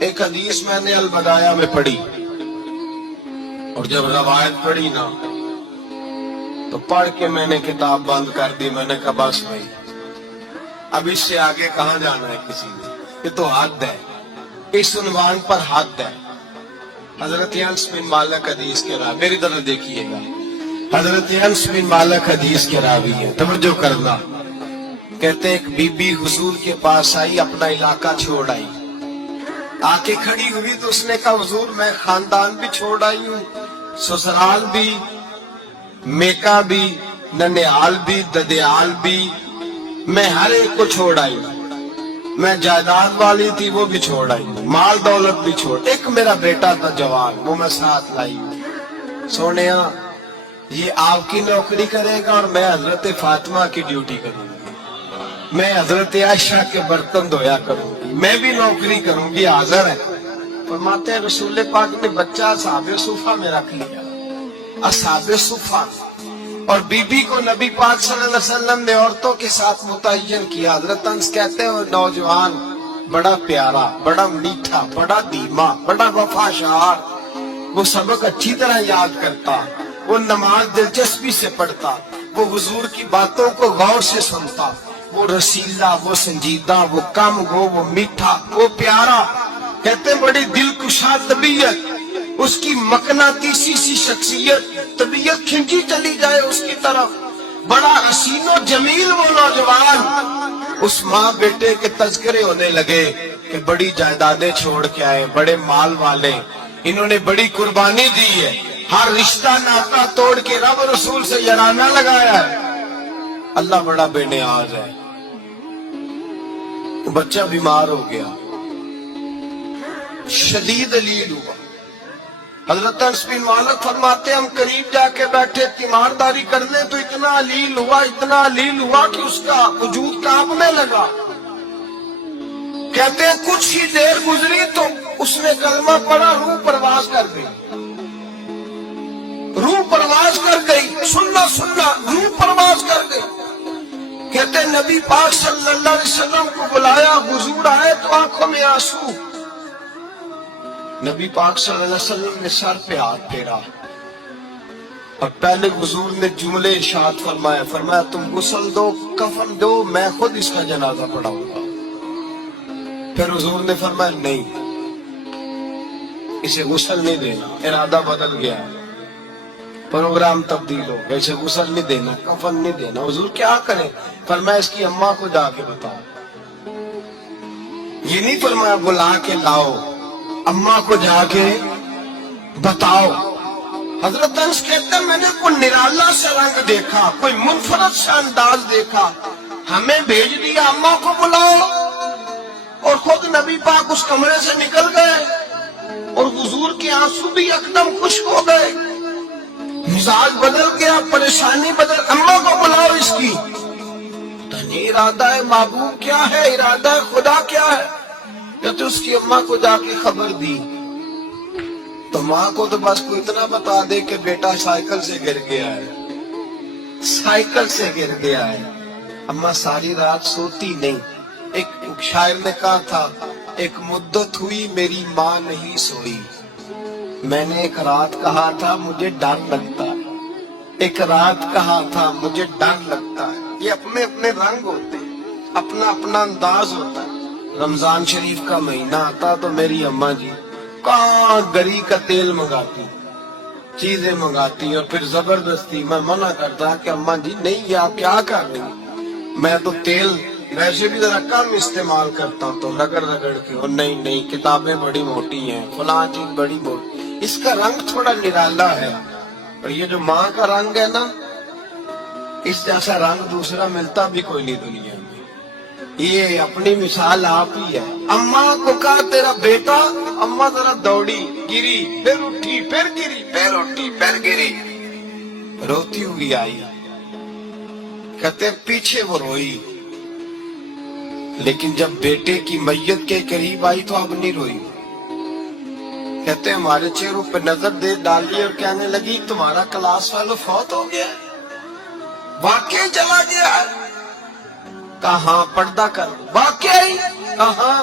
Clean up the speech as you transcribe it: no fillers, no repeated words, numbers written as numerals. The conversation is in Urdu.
ایک حدیث میں نے البدایہ میں پڑھی، اور جب روایت پڑھی نا تو پڑھ کے میں نے کتاب بند کر دی. میں نے کہا بس بھائی اب اس سے آگے کہاں جانا ہے کسی نے، یہ تو حد ہے، اس عنوان پر حد ہے. حضرت انس بن مالک حدیث کے راوی، میری طرف دیکھیے گا، حضرت انس بن مالک حدیث کے راوی ہیں، توجہ کرنا. کہتے ایک بی بی حضور کے پاس آئی، اپنا علاقہ چھوڑ آئی، آ کے کھڑی ہوئی تو اس نے کہا حضور میں خاندان بھی چھوڑ آئی ہوں، سسرال بھی، میکا بھی، ننیال بھی، ددیال بھی، میں ہر ایک کو چھوڑ آئی ہوں. میں جائیداد والی تھی وہ بھی چھوڑ آئی ہوں، مال دولت بھی چھوڑ، ایک میرا بیٹا تھا جوان وہ میں ساتھ لائی ہوں. سونیا یہ آپ کی نوکری کرے گا اور میں حضرت فاطمہ کی ڈیوٹی کروں گی، میں حضرت عائشہ کے برتن دھویا کروں گی، میں بھی نوکری کروں گی. حاضر ہے. فرماتے ہیں رسول پاک نے بچہ اصحاب صفہ میں رکھ لیا، اصحاب صفہ، اور بی بی کو نبی پاک صلی اللہ علیہ وسلم نے عورتوں کے ساتھ متعین کیا. حضرت انس کہتے ہیں وہ نوجوان بڑا پیارا، بڑا میٹھا، بڑا دھیما، بڑا وفاشار، وہ سبق اچھی طرح یاد کرتا، وہ نماز دلچسپی سے پڑھتا، وہ حضور کی باتوں کو غور سے سنتا، وہ رسیلا، وہ سنجیدہ، وہ کم گو، وہ میٹھا، وہ پیارا. کہتے ہیں بڑی دل کشا طبیعت، اس کی مقناطیسی سی شخصیت، طبیعت کھنچی چلی جائے اس کی طرف. بڑا حسین و جمیل وہ نوجوان. اس ماں بیٹے کے تذکرے ہونے لگے کہ بڑی جائیدادیں چھوڑ کے آئے، بڑے مال والے، انہوں نے بڑی قربانی دی ہے، ہر رشتہ ناتا توڑ کے رب رسول سے یارانہ لگایا ہے. اللہ بڑا بے نیاز ہے. بچہ بیمار ہو گیا، شدید علیل ہوا. حضرت انس بن مالک فرماتے ہم قریب جا کے بیٹھے تیمارداری کرنے تو اتنا علیل ہوا کہ اس کا وجود کانپنے لگا. کہتے ہیں کچھ ہی دیر گزری تو اس نے کلمہ پڑھا، روح پرواز کر گئی، روح پرواز کر گئی، سننا روح پرواز کر گئی. کہتے ہیں نبی پاک صلی اللہ علیہ وسلم کو بلایا، حضور آئے تو آنکھوں میں آنسو. نبی پاک صلی اللہ علیہ وسلم نے سر پہ ہاتھ پھیرا اور پہلے حضور نے جملے ارشاد فرمایا تم غسل دو، کفن دو، میں خود اس کا جنازہ پڑھاؤں گا. پھر حضور نے فرمایا نہیں، اسے غسل نہیں دینا. ارادہ بدل گیا، پروگرام تبدیل ہو گیا، اسے غسل نہیں دینا، کفن نہیں دینا. حضور کیا کریں؟ فرمایا اس کی اماں کو جا کے بتاؤ. یہ نہیں فرمایا بلا کے لاؤ، اماں کو جا کے بتاؤ. حضرت انس کہتے ہیں میں نے کوئی نرالا سا رنگ دیکھا، کوئی منفرد سا انداز دیکھا، ہمیں بھیج دیا اماں کو بلاؤ، اور خود نبی پاک اس کمرے سے نکل گئے اور حضور کے آنسو بھی یکدم خشک ہو گئے. مزاج بدل گیا، پریشانی بدل. اماں کو بلاؤ اس کی. تنی ارادہ ہے محبوب کیا ہے، ارادہ ہے خدا کیا ہے. کہتے اس کی اماں کو جا کے خبر دی تو ماں کو تو بس کوئی اتنا بتا دے کہ بیٹا سائیکل سے گر گیا ہے، سائیکل سے گر گیا ہے. اماں ساری رات سوتی نہیں. ایک شاعر نے کہا تھا ایک مدت ہوئی میری ماں نہیں سوئی، میں نے ایک رات کہا تھا مجھے ڈر لگتا ہے، ایک رات کہا تھا مجھے ڈر لگتا ہے. یہ اپنے اپنے رنگ ہوتے ہیں، اپنا اپنا انداز ہوتا ہے. رمضان شریف کا مہینہ آتا تو میری اماں جی کہاں گری کا تیل منگاتی، چیزیں منگاتی، اور پھر زبردستی میں منع کرتا کہ اماں جی نہیں یہ آپ کیا کر رہی ہیں، میں تو تیل ویسے بھی ذرا کم استعمال کرتا ہوں تو رگڑ کے. اور نہیں کتابیں بڑی موٹی ہیں، فلاں چیز بڑی موٹی. اس کا رنگ تھوڑا نرالا ہے، اور یہ جو ماں کا رنگ ہے نا، اس جیسا رنگ دوسرا ملتا بھی کوئی نہیں دنیا میں. یہ اپنی مثال آپ ہی ہے. اماں کو کہا تیرا بیٹا، اماں ذرا دوڑی، گری، پھر اٹھی، پھر گری، پھر اٹھی، پھر گری، روتی ہوئی آئی. کہتے پیچھے وہ روئی، لیکن جب بیٹے کی میت کے قریب آئی تو اب نہیں روئی. کہتے ہمارے چہروں پہ نظر دے ڈالی اور کہنے لگی تمہارا کلاس فیلو فوت ہو گیا، واقعی چلا گیا. کہاں پردہ کر، واقعی کہاں.